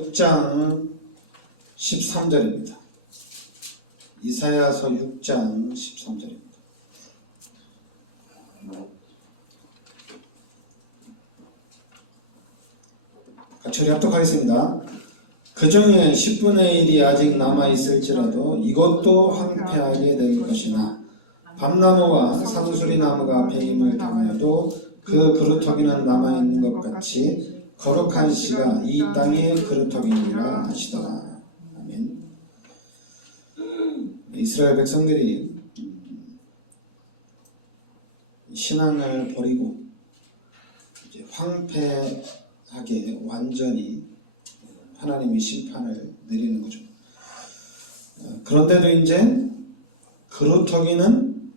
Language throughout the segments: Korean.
6장 13절입니다. 이사야서 6장 13절입니다. 같이 우리 합독하겠습니다. 그 중에 10분의 1이 아직 남아있을지라도 이것도 황폐하게 될 것이나 밤나무와 상수리나무가 배임을 당하여도 그 그루터기는 남아있는 것 같이 거룩한 씨가 이 땅의 그루터기니라 하시더라. 아멘. 이스라엘 백성들이 신앙을 버리고 이제 황폐하게 완전히 하나님의 심판을 내리는 거죠. 그런데도 이제 그루터기는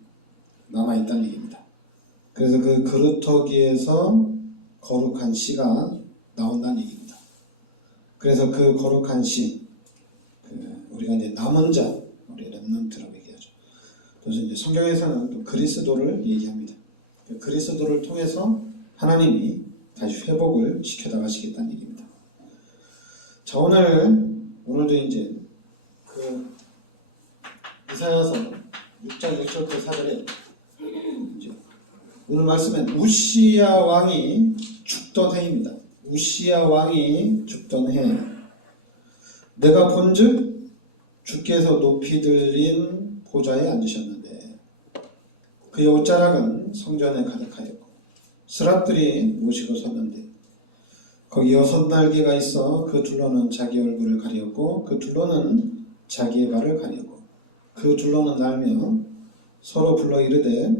남아있다는 얘기입니다. 그래서 그 그루터기에서 거룩한 씨가 나온다는 얘기입니다. 그래서 그 거룩한 씨, 우리가 이제 남은 자, 우리 렘넌트라고 얘기하죠. 그래서 이제 성경에서는 또 그리스도를 얘기합니다. 그 그리스도를 통해서 하나님이 다시 회복을 시켜나가시겠다는 얘기입니다. 자, 오늘도 이제 그 이사야서 6장 1절부터 4절에 이제 오늘 말씀엔 우시야 왕이 죽던 해입니다. 우시야 왕이 죽던 해, 내가 본즉 주께서 높이 들린 보좌에 앉으셨는데 그의 옷자락은 성전에 가득하였고 스랍들이 모시고 섰는데 거기 6날개가 있어 그 둘러는 자기 얼굴을 가리었고 그 둘러는 자기의 발을 가리었고 그 둘러는 날며 서로 불러 이르되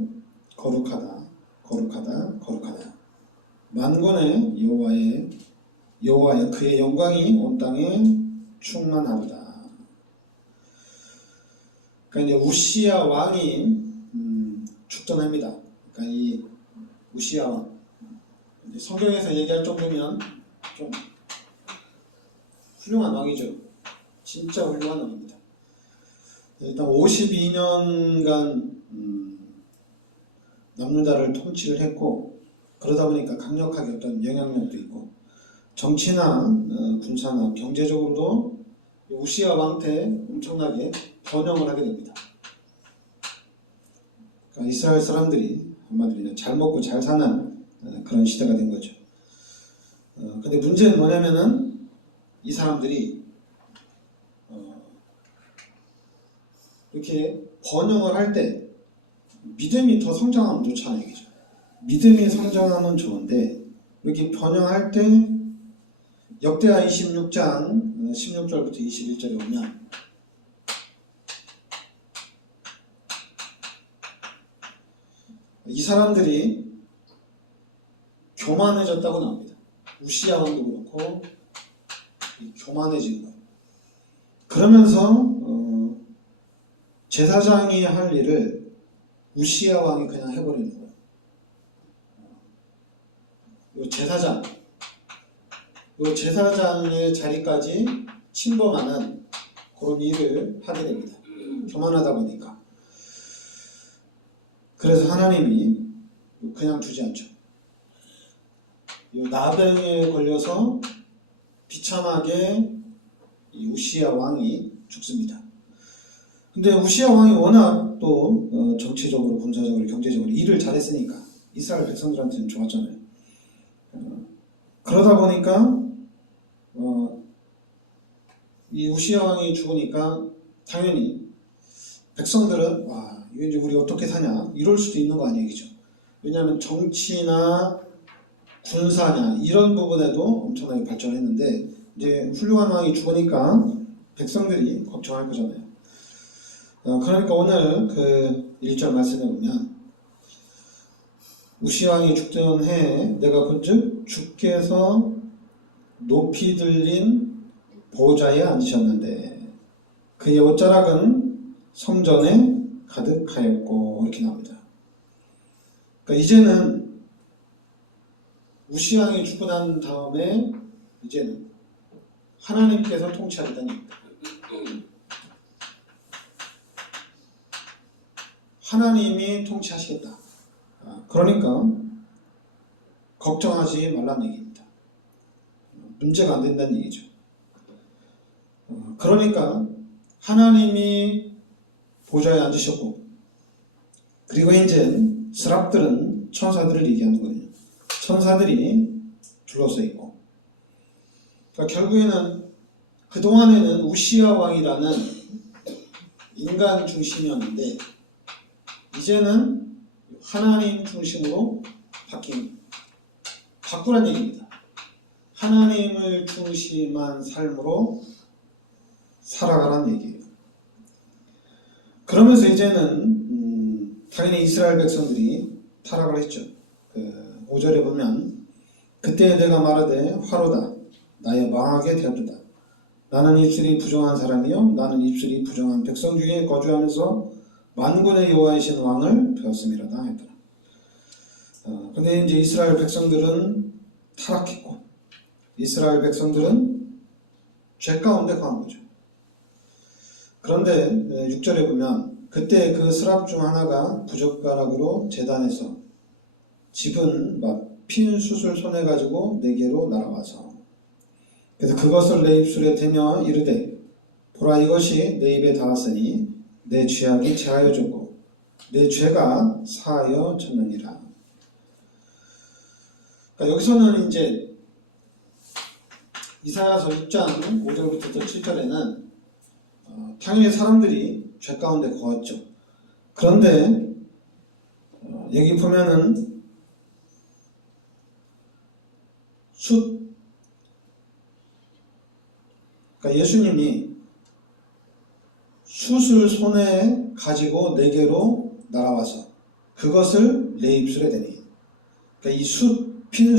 거룩하다 거룩하다 거룩하다 만군의 여호와여 그의 영광이 온 땅에 충만하도다. 그러니까 이제 우시야 왕이 죽던 해입니다. 그러니까 이 우시야 왕, 성경에서 얘기할 정도면 좀 훌륭한 왕이죠. 진짜 훌륭한 왕입니다. 일단 52년간 남유다를 통치를 했고 그러다 보니까 강력하게 어떤 영향력도 있고 정치나 군사나 경제적으로도 우시야 왕 때 엄청나게 번영을 하게 됩니다. 그러니까 이스라엘 사람들이 한마디로 잘 먹고 잘 사는 그런 시대가 된 거죠. 근데 문제는 뭐냐면은 이 사람들이 이렇게 번영을 할 때 믿음이 더 성장하면 좋잖아요. 얘기죠. 믿음이 성장하면 좋은데 이렇게 번영할 때 역대하 26장 16절부터 21절에 오면 이 사람들이 교만해졌다고 나옵니다. 우시야 왕도 그렇고 교만해진 거예요. 그러면서 제사장이 할 일을 우시야 왕이 그냥 해버리는 거예요. 제사장의 자리까지 침범하는 그런 일을 하게 됩니다. 교만하다 보니까. 그래서 하나님이 그냥 두지 않죠. 나병에 걸려서 비참하게 이 우시야 왕이 죽습니다. 근데 우시야 왕이 워낙 또 정치적으로, 군사적으로, 경제적으로 일을 잘했으니까 이스라엘 백성들한테는 좋았잖아요. 그러다 보니까 이 우시야 왕이 죽으니까 당연히 백성들은 와, 이거 이제 우리 어떻게 사냐 이럴 수도 있는 거 아니에요, 그죠? 왜냐하면 정치나 군사냐 이런 부분에도 엄청나게 발전했는데 이제 훌륭한 왕이 죽으니까 백성들이 걱정할 거잖아요. 그러니까 오늘 그 1절 말씀에 보면 우시야 왕이 죽던 해에 내가 본즉 주께서 높이 들린 보좌에 앉으셨는데 그의 옷자락은 성전에 가득하였고 이렇게 나옵니다. 그러니까 이제는 우시야 왕이 죽고 난 다음에 이제는 하나님께서 통치하겠다는 얘기입니다. 하나님이 통치하시겠다. 그러니까 걱정하지 말라는 얘기입니다. 문제가 안 된다는 얘기죠. 그러니까 하나님이 보좌에 앉으셨고, 그리고 이제 스랍들은 천사들을 얘기하는 거예요. 천사들이 둘러서 있고. 그러니까 결국에는 그동안에는 우시야 왕이라는 인간 중심이었는데 이제는 하나님 중심으로 바꾸란 얘기입니다. 하나님을 중심한 삶으로 살아가란 얘기예요. 그러면서 이제는 당연히 이스라엘 백성들이 타락을 했죠. 5절에 보면 그때 내가 말하되 화로다 나의 망하게 되었도다. 나는 입술이 부정한 사람이요 나는 입술이 부정한 백성 중에 거주하면서 만군의 여호와이신 왕을 배웠음이라다 했더라. 근데 이제 이스라엘 백성들은 타락했고 이스라엘 백성들은 죄 가운데 거한 거죠. 그런데 6절에 보면 그때 그 스랍 중 하나가 부젓가락으로 제단에서 집은 막 핀 숯을 손에 가지고 내게로 날아와서 그래서 그것을 내 입술에 대며 이르되 보라 이것이 내 입에 닿았으니 내 죄악이 제하여졌고 내 죄가 사하여졌느니라. 그러니까 여기서는 이제 이사야서 6장 5절부터 7절에는 당연히 사람들이 죄 가운데 거했죠. 그런데 여기 보면은 그러니까 예수님이 숯을 손에 가지고 내게로 날아와서 그것을 내 입술에 대니. 그러니까 이 피는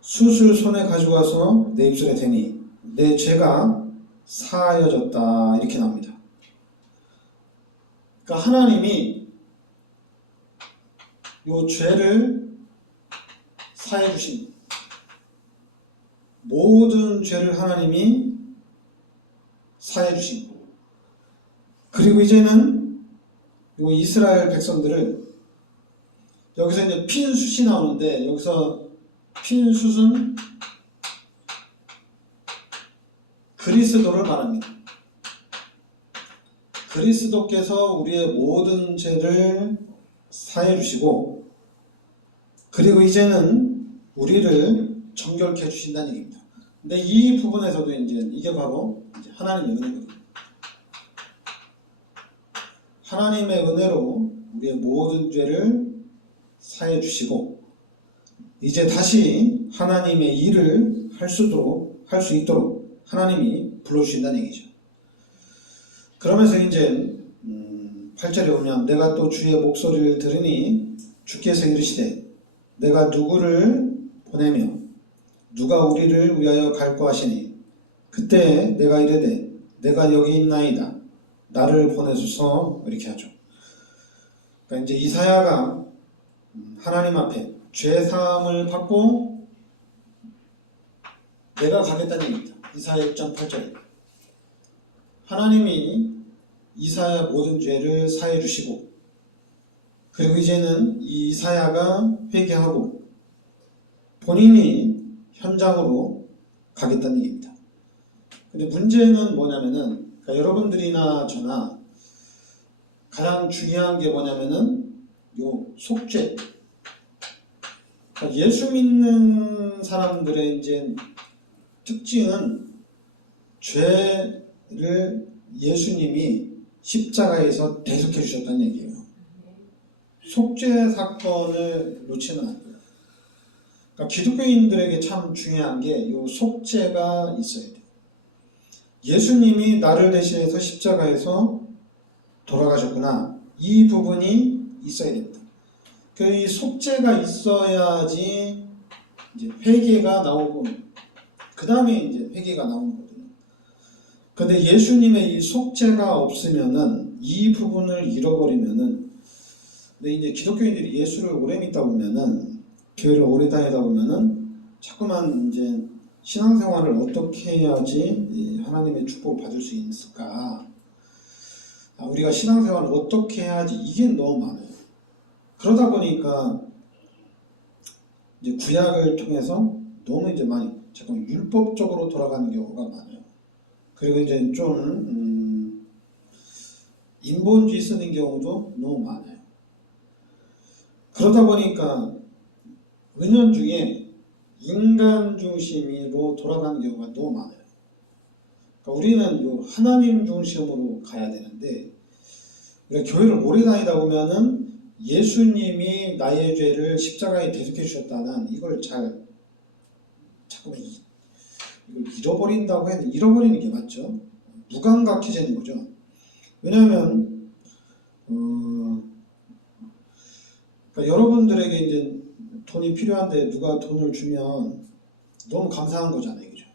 숯을 손에 가지고 와서 내 입술에 대니 내 죄가 사하여졌다 이렇게 나옵니다. 그러니까 하나님이 이 죄를 사해 주신 모든 죄를 하나님이 사해 주신 그리고 이제는 이 이스라엘 백성들을 여기서 이제 핀 숯이 나오는데 여기서 핀 숯은 그리스도를 말합니다. 그리스도께서 우리의 모든 죄를 사해 주시고 그리고 이제는 우리를 정결케 해주신다는 얘기입니다. 근데 이 부분에서도 이제 이게 바로 이제 하나님의 은혜거든요. 하나님의 은혜로 우리의 모든 죄를 사해 주시고 이제 다시 하나님의 일을 할 수 있도록 하나님이 불러주신다는 얘기죠. 그러면서 이제 8절에 보면 내가 또 주의 목소리를 들으니 주께서 이르시되 내가 누구를 보내며 누가 우리를 위하여 갈고 하시니 그때 내가 이르되 내가 여기 있나이다 나를 보내소서 이렇게 하죠. 그러니까 이제 이사야가 하나님 앞에 죄 사함을 받고 내가 가겠다는 얘기입니다. 이사야 6장 8절에 하나님이 이사야 모든 죄를 사해 주시고 그리고 이제는 이 이사야가 회개하고 본인이 현장으로 가겠다는 얘기입니다. 근데 문제는 뭐냐면은 그러니까 여러분들이나 저나 가장 중요한 게 뭐냐면은 요 속죄. 그러니까 예수 믿는 사람들의 이제 특징은 죄를 예수님이 십자가에서 대속해 주셨다는 얘기예요. 속죄 사건을 놓치면 안 돼요. 그러니까 기독교인들에게 참 중요한 게 이 속죄가 있어야 돼요. 예수님이 나를 대신해서 십자가에서 돌아가셨구나. 이 부분이 있어야 됩니다. 이 속죄가 있어야지 이제 회개가 나오고 그 다음에 이제 회개가 나오는 거거든요. 그런데 예수님의 이 속죄가 없으면은 이 부분을 잃어버리면은 근데 이제 기독교인들이 예수를 오래 믿다 보면은 교회를 오래 다니다 보면은 자꾸만 이제 신앙생활을 어떻게 해야지 하나님의 축복을 받을 수 있을까? 우리가 신앙생활을 어떻게 해야지 이게 너무 많아요. 그러다 보니까 이제 구약을 통해서 너무 이제 많이 자꾸 율법적으로 돌아가는 경우가 많아요. 그리고 이제 좀 인본주의 쓰는 경우도 너무 많아요. 그러다 보니까 은연중에 인간 중심으로 돌아가는 경우가 너무 많아요. 그러니까 우리는 요 하나님 중심으로 가야 되는데, 우리가 교회를 오래 다니다 보면은 예수님이 나의 죄를 십자가에 대속해 주셨다는 이걸 자꾸만 이걸 잃어버린다고 해야 돼. 잃어버리는 게 맞죠. 무감각해지는 거죠. 왜냐하면 그러니까 여러분들에게 이제 돈이 필요한데 누가 돈을 주면 너무 감사한 거잖아요, 그죠?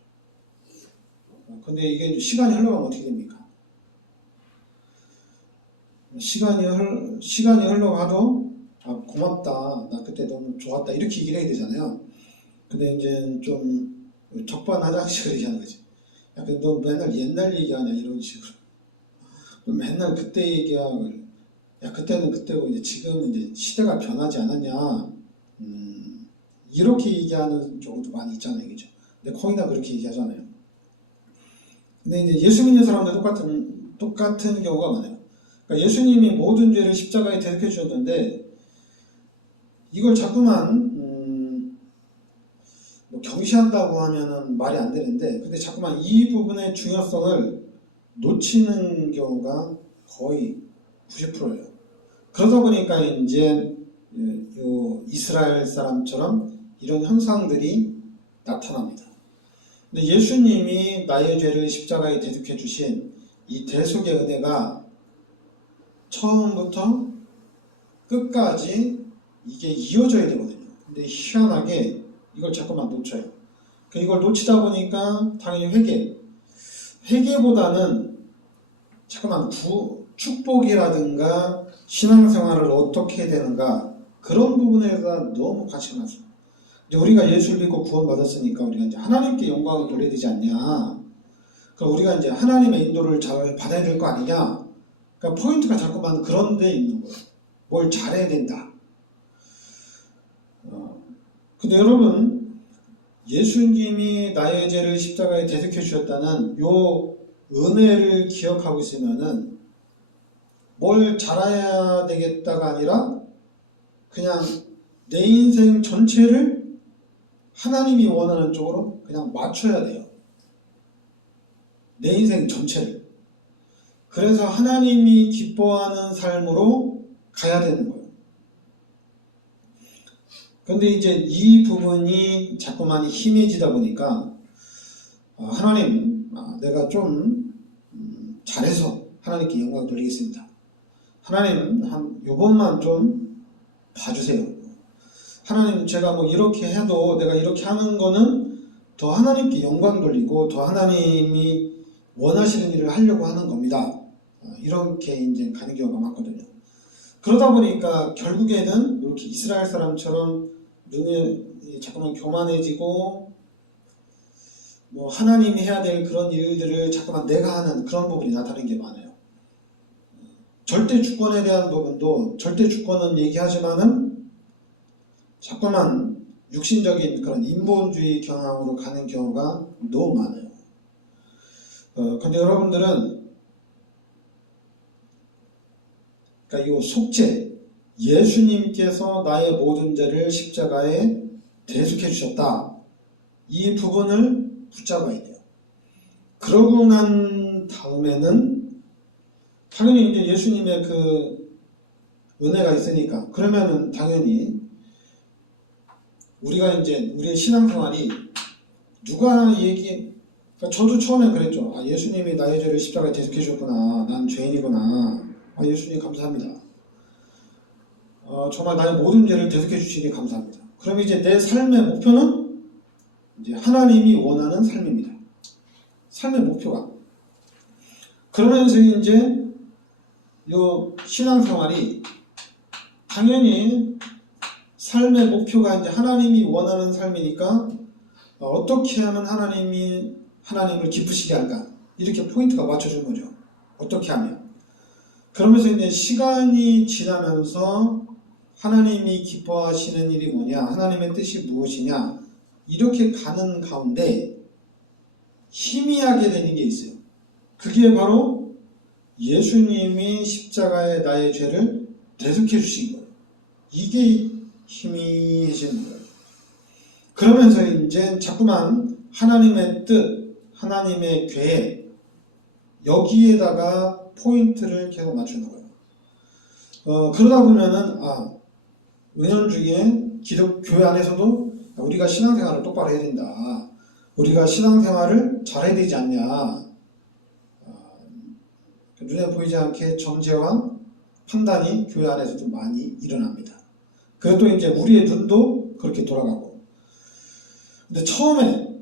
근데 이게 시간이 흘러가면 어떻게 됩니까? 시간이 흘러가도 고맙다, 나 그때 너무 좋았다 이렇게 얘기를 해야 되잖아요. 근데 이제 좀 적반하장식으로 얘기하는 거지. 약간 너 맨날 옛날 얘기하냐 이런 식으로. 너 맨날 그때 얘기하고, 야 그때는 그때고 이제 지금 이제 시대가 변하지 않았냐. 이렇게 얘기하는 경우도 많이 있잖아요, 그죠? 근데 거의 다 그렇게 얘기하잖아요. 근데 이제 예수 믿는 사람들 똑같은 경우가 많아요. 그러니까 예수님이 모든 죄를 십자가에 대속해 주셨는데 이걸 자꾸만 뭐 경시한다고 하면은 말이 안 되는데, 근데 자꾸만 이 부분의 중요성을 놓치는 경우가 거의 90%예요. 그러다 보니까 이제 이스라엘 사람처럼 이런 현상들이 나타납니다. 근데 예수님이 나의 죄를 십자가에 대속해 주신 이 대속의 은혜가 처음부터 끝까지 이게 이어져야 되거든요. 근데 희한하게 이걸 자꾸만 놓쳐요. 이걸 놓치다 보니까 당연히 회개보다는 자꾸만 축복이라든가 신앙생활을 어떻게 해야 되는가, 그런 부분에서 너무 관심이 많습니다. 이제 우리가 예수를 믿고 구원받았으니까 우리가 이제 하나님께 영광을 돌려야 되지 않냐. 그럼 우리가 이제 하나님의 인도를 잘 받아야 될 거 아니냐. 그러니까 포인트가 자꾸만 그런 데 있는 거예요. 뭘 잘해야 된다. 근데 여러분, 예수님이 나의 죄를 십자가에 대속해 주셨다는 요 은혜를 기억하고 있으면은 뭘 잘해야 되겠다가 아니라 그냥 내 인생 전체를 하나님이 원하는 쪽으로 그냥 맞춰야 돼요. 내 인생 전체를. 그래서 하나님이 기뻐하는 삶으로 가야 되는 거예요. 근데 이제 이 부분이 자꾸만 희미해지다 보니까 하나님, 내가 좀 잘해서 하나님께 영광 돌리겠습니다. 하나님, 요번만 좀 봐주세요. 하나님, 제가 뭐 이렇게 해도 내가 이렇게 하는 거는 더 하나님께 영광 돌리고 더 하나님이 원하시는 일을 하려고 하는 겁니다. 이렇게 이제 가는 경우가 많거든요. 그러다 보니까 결국에는 이렇게 이스라엘 사람처럼 눈이 자꾸만 교만해지고 뭐 하나님이 해야 될 그런 일들을 자꾸만 내가 하는 그런 부분이 나타나는 게 많아요. 절대 주권에 대한 부분도 절대 주권은 얘기하지만은 자꾸만 육신적인 그런 인본주의 경향으로 가는 경우가 너무 많아요. 근데 여러분들은 그러니까 이 속죄, 예수님께서 나의 모든 죄를 십자가에 대속해 주셨다. 이 부분을 붙잡아야 돼요. 그러고 난 다음에는 당연히 이제 예수님의 그 은혜가 있으니까, 그러면은 당연히 우리가 이제 우리의 신앙생활이 누가 그러니까 저도 처음에 그랬죠. 예수님이 나의 죄를 십자가에 대속해 주셨구나. 난 죄인이구나. 예수님 감사합니다. 정말 나의 모든 죄를 대속해 주시니 감사합니다. 그럼 이제 내 삶의 목표는 이제 하나님이 원하는 삶입니다. 삶의 목표가. 그러면서 이제 요 신앙생활이 당연히 삶의 목표가 이제 하나님이 원하는 삶이니까 어떻게 하면 하나님을 기쁘시게 할까? 이렇게 포인트가 맞춰진 거죠. 어떻게 하면. 그러면서 이제 시간이 지나면서 하나님이 기뻐하시는 일이 뭐냐, 하나님의 뜻이 무엇이냐, 이렇게 가는 가운데 희미하게 되는 게 있어요. 그게 바로 예수님이 십자가에 나의 죄를 대속해 주신 거예요. 이게 희미해지는 거예요. 그러면서 이제 자꾸만 하나님의 뜻, 하나님의 계획, 여기에다가 포인트를 계속 맞추는 거예요. 그러다 보면은, 은연중에 기독교회 안에서도 우리가 신앙생활을 똑바로 해야 된다. 우리가 신앙생활을 잘해야 되지 않냐. 눈에 보이지 않게 정죄와 판단이 교회 안에서도 많이 일어납니다. 그것도 이제 우리의 눈도 그렇게 돌아가고. 근데 처음에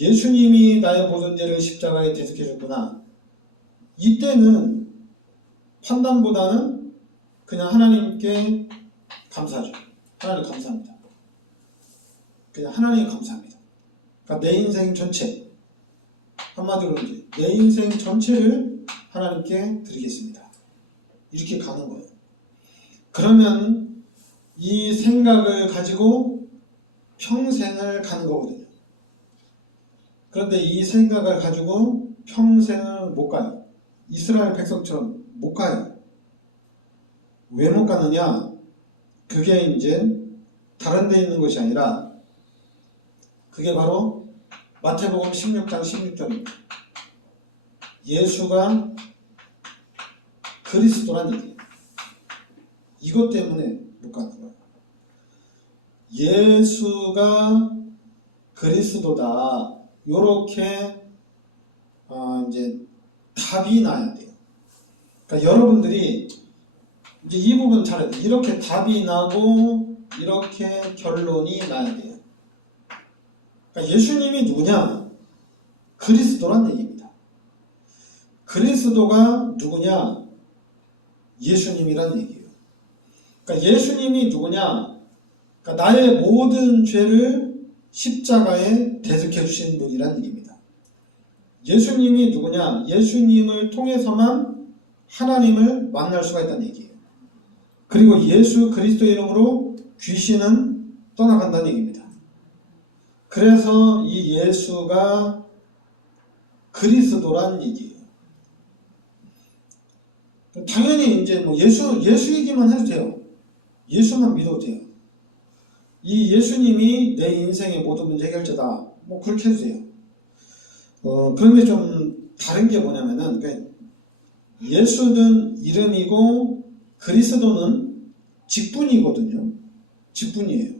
예수님이 나의 모든 죄를 십자가에 대속해 줬구나. 이때는 판단보다는 그냥 하나님께 감사하죠. 하나님 감사합니다. 그냥 하나님 감사합니다. 그러니까 내 인생 전체, 한마디로 이제 내 인생 전체를 하나님께 드리겠습니다. 이렇게 가는 거예요. 그러면 이 생각을 가지고 평생을 가는 거거든요. 그런데 이 생각을 가지고 평생을 못 가요. 이스라엘 백성처럼 못 가요. 왜 못 가느냐? 그게 이제 다른 데 있는 것이 아니라 그게 바로 마태복음 16장 16절입니다. 예수가 그리스도란 얘기예요. 이것 때문에 못 가는 거예요. 예수가 그리스도다. 요렇게 이제 답이 나야 돼요. 그러니까 여러분들이 이제 이 부분 잘해야 돼요. 이렇게 답이 나고 이렇게 결론이 나야 돼요. 그러니까 예수님이 누구냐? 그리스도란 얘기입니다. 그리스도가 누구냐? 예수님이란 얘기예요. 그러니까 예수님이 누구냐? 그러니까 나의 모든 죄를 십자가에 대속해 주신 분이란 얘기입니다. 예수님이 누구냐? 예수님을 통해서만 하나님을 만날 수가 있다는 얘기예요. 그리고 예수 그리스도의 이름으로 귀신은 떠나간다는 얘기입니다. 그래서 이 예수가 그리스도란 얘기예요. 당연히 이제 뭐 예수 얘기만 해도 돼요. 예수만 믿어도 돼요. 이 예수님이 내 인생의 모든 문제 해결자다. 뭐 그렇게 해도 돼요. 그런데 좀 다른 게 뭐냐면은 그러니까 예수는 이름이고 그리스도는 직분이거든요. 직분이에요.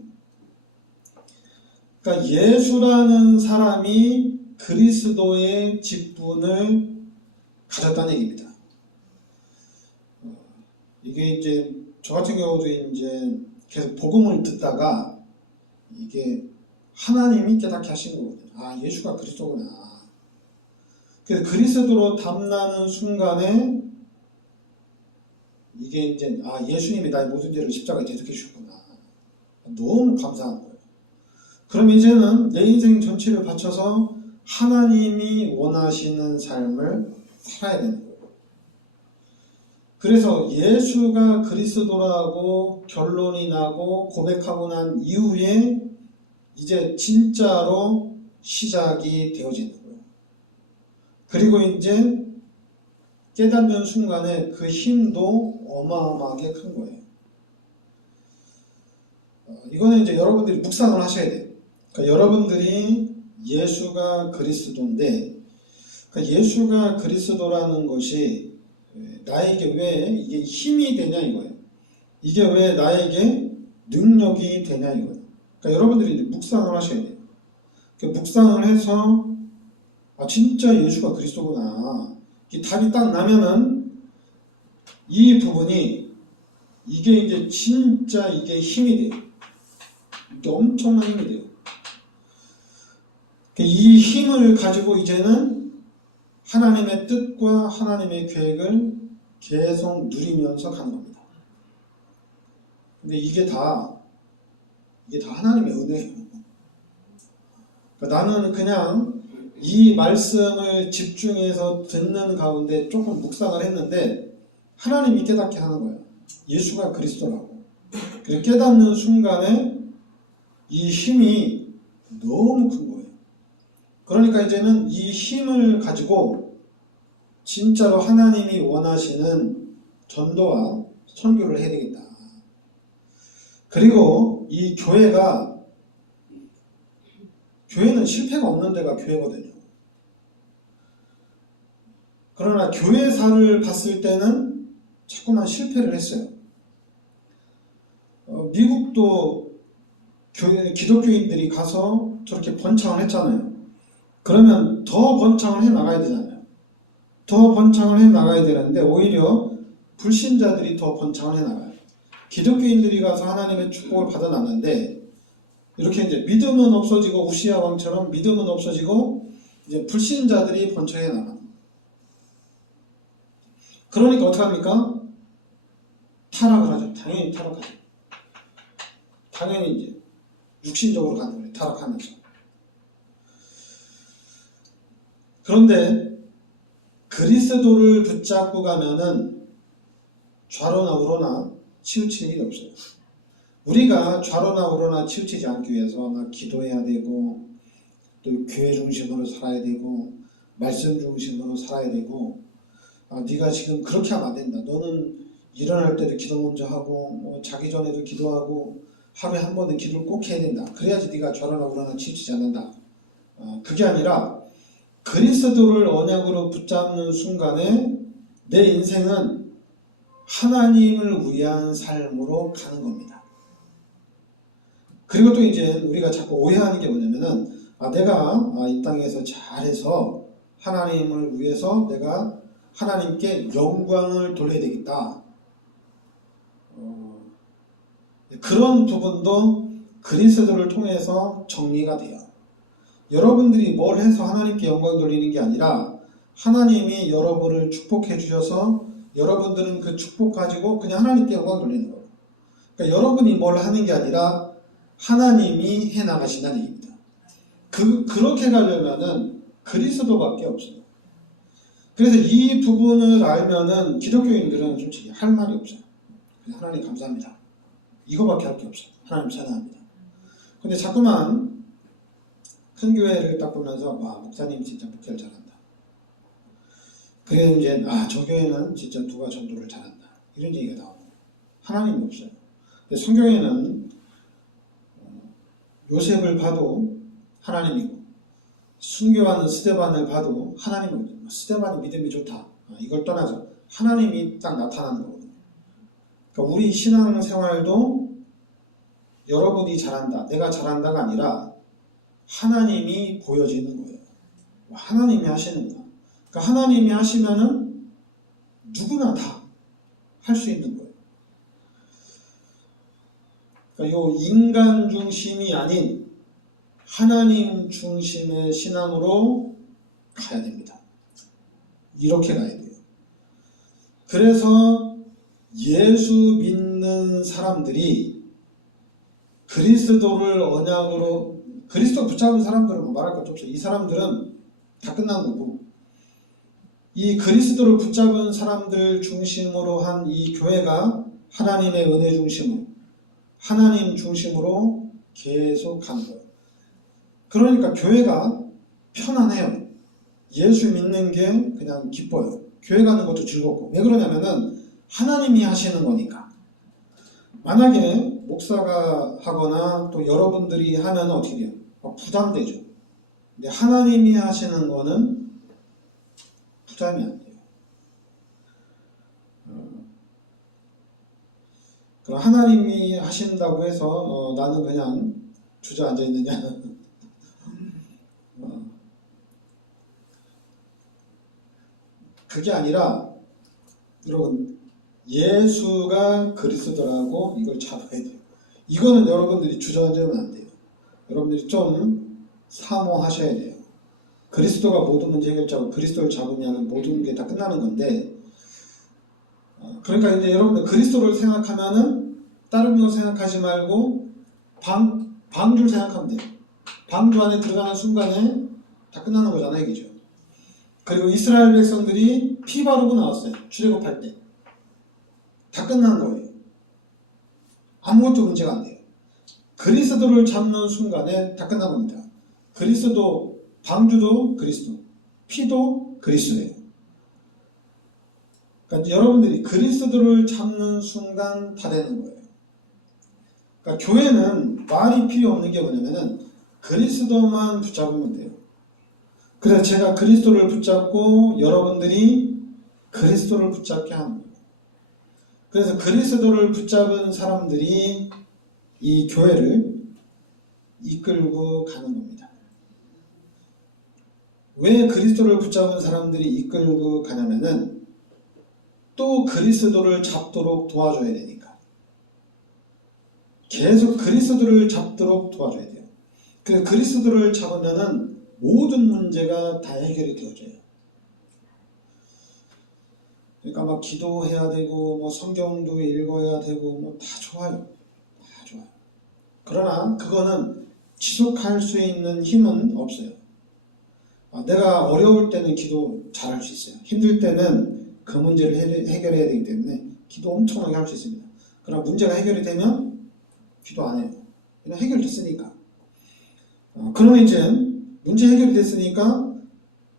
그러니까 예수라는 사람이 그리스도의 직분을 가졌다는 얘기입니다. 이게 이제 저 같은 경우도 이제 계속 복음을 듣다가 이게 하나님이 깨닫게 하신 거거든요. 아, 예수가 그리스도구나. 그래서 그리스도로 담나는 순간에 이게 이제 예수님이 나의 모든 죄를 십자가에 대속해 주셨구나. 너무 감사한 거예요. 그럼 이제는 내 인생 전체를 바쳐서 하나님이 원하시는 삶을 살아야 되는 거예요. 그래서 예수가 그리스도라고 결론이 나고 고백하고 난 이후에 이제 진짜로 시작이 되어지는 거예요. 그리고 이제 깨닫는 순간에 그 힘도 어마어마하게 큰 거예요. 이거는 이제 여러분들이 묵상을 하셔야 돼요. 그러니까 여러분들이 예수가 그리스도인데, 그러니까 예수가 그리스도라는 것이 나에게 왜 이게 힘이 되냐 이거예요. 이게 왜 나에게 능력이 되냐 이거예요. 그러니까 여러분들이 묵상을 하셔야 돼요. 묵상을 해서 진짜 예수가 그리스도구나. 이 답이 딱 나면은 이 부분이 이게 이제 진짜 이게 힘이 돼요. 이게 엄청난 힘이 돼요. 이 힘을 가지고 이제는 하나님의 뜻과 하나님의 계획을 계속 누리면서 가는 겁니다. 근데 이게 다 하나님의 은혜예요. 그러니까 나는 그냥 이 말씀을 집중해서 듣는 가운데 조금 묵상을 했는데 하나님이 깨닫게 하는 거예요. 예수가 그리스도라고. 그리고 깨닫는 순간에 이 힘이 너무 큰 거예요. 그러니까 이제는 이 힘을 가지고 진짜로 하나님이 원하시는 전도와 선교를 해야 되겠다. 그리고 이 교회는 실패가 없는 데가 교회거든요. 그러나 교회사를 봤을 때는 자꾸만 실패를 했어요. 미국도 기독교인들이 가서 저렇게 번창을 했잖아요. 그러면 더 번창을 해 나가야 되잖아요. 더 번창을 해 나가야 되는데 오히려 불신자들이 더 번창을 해 나가요. 기독교인들이 가서 하나님의 축복을 받아놨는데 이렇게 이제 믿음은 없어지고 우시야 왕처럼 믿음은 없어지고 이제 불신자들이 번창해 나가요. 그러니까 어떻게 합니까? 타락을 하죠. 당연히 타락하죠. 당연히 이제 육신적으로 가는 거예요. 타락하면서. 그런데 그리스도를 붙잡고 가면은 좌로나 우로나 치우칠 일이 없어요. 우리가 좌로나 우로나 치우치지 않기 위해서 막 기도해야 되고 또 교회 중심으로 살아야 되고 말씀 중심으로 살아야 되고 네가 지금 그렇게 하면 안 된다. 너는 일어날 때도 기도 먼저 하고 자기 전에도 기도하고 하루에 한 번은 기도를 꼭 해야 된다. 그래야지 네가 좌로나 우로나 치우치지 않는다. 그게 아니라 그리스도를 언약으로 붙잡는 순간에 내 인생은 하나님을 위한 삶으로 가는 겁니다. 그리고 또 이제 우리가 자꾸 오해하는 게 뭐냐면은 내가 이 땅에서 잘해서 하나님을 위해서 내가 하나님께 영광을 돌려야 되겠다. 그런 부분도 그리스도를 통해서 정리가 돼요. 여러분들이 뭘 해서 하나님께 영광 돌리는 게 아니라 하나님이 여러분을 축복해 주셔서 여러분들은 그 축복 가지고 그냥 하나님께 영광 돌리는 거예요. 그러니까 여러분이 뭘 하는 게 아니라 하나님이 해 나가신다는 얘기입니다. 그렇게 가려면은 그리스도밖에 없어요. 그래서 이 부분을 알면은 기독교인들은 솔직히 할 말이 없어요. 그냥 하나님 감사합니다. 이거밖에 할 게 없어요. 하나님 찬양합니다. 근데 자꾸만 큰 교회를 딱 보면서 목사님 진짜 목회를 잘한다. 그래 이제 저 교회는 진짜 누가 전도를 잘한다. 이런 얘기가 나오고 하나님이 없어요. 근데 성경에는 요셉을 봐도 하나님이고 순교하는 스데반을 봐도 하나님이거든요. 스데반이 믿음이 좋다. 이걸 떠나서 하나님이 딱 나타나는 거거든요. 그러니까 우리 신앙생활도 여러분이 잘한다, 내가 잘한다가 아니라 하나님이 보여지는 거예요. 하나님이 하시는구나. 그러니까 하나님이 하시면은 누구나 다 할 수 있는 거예요. 그러니까 요 인간 중심이 아닌 하나님 중심의 신앙으로 가야 됩니다. 이렇게 가야 돼요. 그래서 예수 믿는 사람들이 그리스도를 언약으로 그리스도 붙잡은 사람들은 말할 것도 없어요. 이 사람들은 다 끝난 거고 이 그리스도를 붙잡은 사람들 중심으로 한 이 교회가 하나님의 은혜 중심으로 하나님 중심으로 계속 가는 거예요. 그러니까 교회가 편안해요. 예수 믿는 게 그냥 기뻐요. 교회 가는 것도 즐겁고. 왜 그러냐면은 하나님이 하시는 거니까. 만약에 목사가 하거나 또 여러분들이 하면 어떻게 돼요? 부담되죠. 근데 하나님이 하시는 거는 부담이 안 돼요. 그럼 하나님이 하신다고 해서 나는 그냥 주저앉아 있느냐? 그게 아니라 여러분 예수가 그리스도라고 이걸 잡아야 돼요. 이거는 여러분들이 주저앉으면 안 돼요. 여러분들이 좀 사모하셔야 돼요. 그리스도가 모든 문제 해결자고 그리스도를 잡으면 모든 게 다 끝나는 건데 그러니까 이제 여러분들 그리스도를 생각하면은 다른 거 생각하지 말고 방주를 생각하면 돼요. 방주 안에 들어가는 순간에 다 끝나는 거잖아요. 이게죠. 그리고 이스라엘 백성들이 피 바르고 나왔어요. 출애굽할 때. 다 끝난 거예요. 아무것도 문제가 안 돼요. 그리스도를 잡는 순간에 다 끝난 겁니다. 그리스도, 방주도 그리스도, 피도 그리스도예요. 그러니까 여러분들이 그리스도를 잡는 순간 다 되는 거예요. 그러니까 교회는 말이 필요 없는 게 뭐냐면은 그리스도만 붙잡으면 돼요. 그래서 제가 그리스도를 붙잡고 여러분들이 그리스도를 붙잡게 하는 거예요. 그래서 그리스도를 붙잡은 사람들이 이 교회를 이끌고 가는 겁니다. 왜 그리스도를 붙잡은 사람들이 이끌고 가냐면은 또 그리스도를 잡도록 도와줘야 되니까. 계속 그리스도를 잡도록 도와줘야 돼요. 그래서 그리스도를 잡으면은 모든 문제가 다 해결이 되어져요. 그러니까 막 기도해야 되고 뭐 성경도 읽어야 되고 뭐 다 좋아요. 다 좋아요. 그러나 그거는 지속할 수 있는 힘은 없어요. 내가 어려울 때는 기도 잘할 수 있어요. 힘들 때는 그 문제를 해결해야 되기 때문에 기도 엄청나게 할 수 있습니다. 그러나 문제가 해결이 되면 기도 안 해요. 그냥 해결됐으니까. 그러면 이제 문제 해결이 됐으니까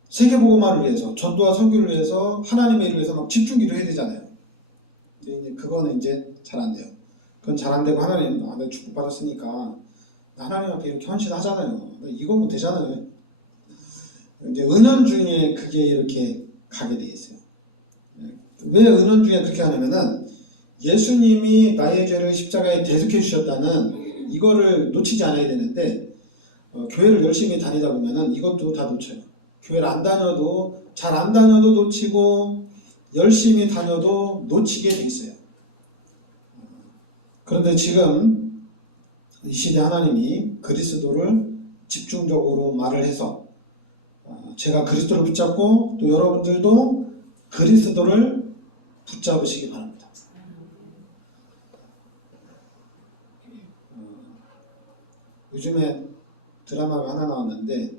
세계복음화를 위해서, 전도와 선교를 위해서, 하나님의 일을 위해서 막 집중기도 해야 되잖아요. 이제 그거는 이제 잘 안 돼요. 그건 잘 안 되고 하나님, 내가 축복받았으니까 하나님 앞에 이렇게 헌신하잖아요. 이거면 되잖아요. 이제 은연중에 그게 이렇게 가게 돼 있어요. 왜 은연중에 그렇게 하냐면은 예수님이 나의 죄를 십자가에 대속해 주셨다는 이거를 놓치지 않아야 되는데 교회를 열심히 다니다 보면은 이것도 다 놓쳐요. 교회를 안 다녀도 잘 안 다녀도 놓치고 열심히 다녀도 놓치게 돼 있어요. 그런데 지금 이 시대 하나님이 그리스도를 집중적으로 말을 해서 제가 그리스도를 붙잡고 또 여러분들도 그리스도를 붙잡으시기 바랍니다. 요즘에 드라마가 하나 나왔는데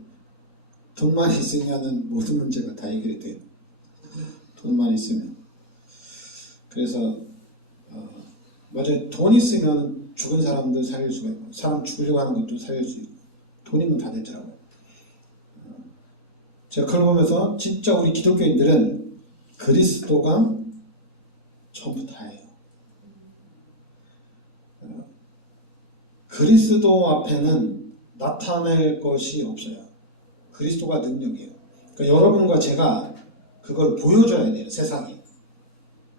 돈만 있으면 모든 문제가 다 해결이 돼요. 돈만 있으면. 그래서 맞아요. 돈 있으면 죽은 사람들 살릴 수가 있고 사람 죽으려고 하는 것도 살릴 수 있고 돈이면 다 되더라고요. 제가 그걸 보면서 진짜 우리 기독교인들은 그리스도가 전부 다예요. 그리스도 앞에는 나타낼 것이 없어요. 그리스도가 능력이에요. 그러니까 여러분과 제가 그걸 보여줘야 돼요. 세상에.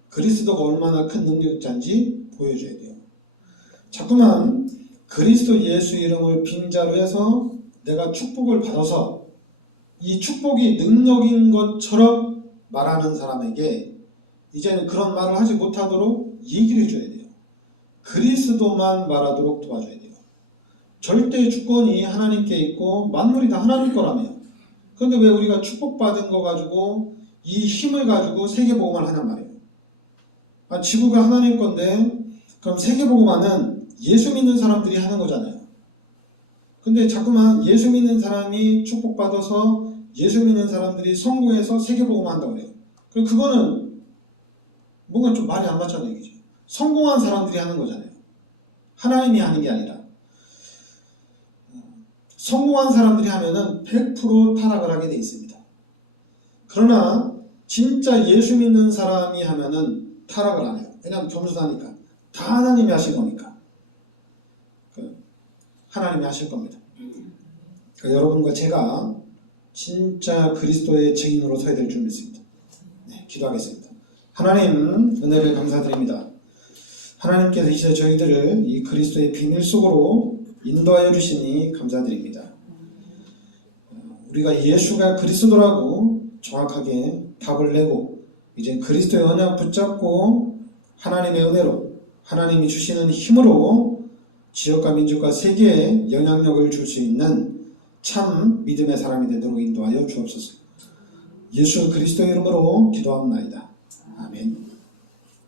그리스도가 얼마나 큰 능력자인지 보여줘야 돼요. 자꾸만 그리스도 예수 이름을 빙자로 해서 내가 축복을 받아서 이 축복이 능력인 것처럼 말하는 사람에게 이제는 그런 말을 하지 못하도록 얘기를 해줘야 돼요. 그리스도만 말하도록 도와줘야 돼요. 절대 주권이 하나님께 있고 만물이 다 하나님 거라며. 그런데 왜 우리가 축복받은 거 가지고 이 힘을 가지고 세계복음화를 하냔 말이에요. 지구가 하나님 건데 그럼 세계복음화는 예수 믿는 사람들이 하는 거잖아요. 근데 자꾸만 예수 믿는 사람이 축복받아서 예수 믿는 사람들이 성공해서 세계복음화 한다고 그래요. 그럼 그거는 뭔가 좀 말이 안 맞잖아요. 얘기죠. 성공한 사람들이 하는 거잖아요. 하나님이 하는 게 아니라. 성공한 사람들이 하면은 100% 타락을 하게 돼 있습니다. 그러나 진짜 예수 믿는 사람이 하면은 타락을 안 해요. 왜냐하면 겸손하니까. 다 하나님이 하실 거니까. 하나님이 하실 겁니다. 그러니까 여러분과 제가 진짜 그리스도의 증인으로 서야 될 줄 믿습니다. 네, 기도하겠습니다. 하나님 은혜를 감사드립니다. 하나님께서 이제 저희들을 이 그리스도의 비밀 속으로 인도하여 주시니 감사드립니다. 우리가 예수가 그리스도라고 정확하게 답을 내고 이제 그리스도의 언약 붙잡고 하나님의 은혜로 하나님이 주시는 힘으로 지역과 민족과 세계에 영향력을 줄 수 있는 참 믿음의 사람이 되도록 인도하여 주옵소서. 예수 그리스도의 이름으로 기도합니다. 아멘.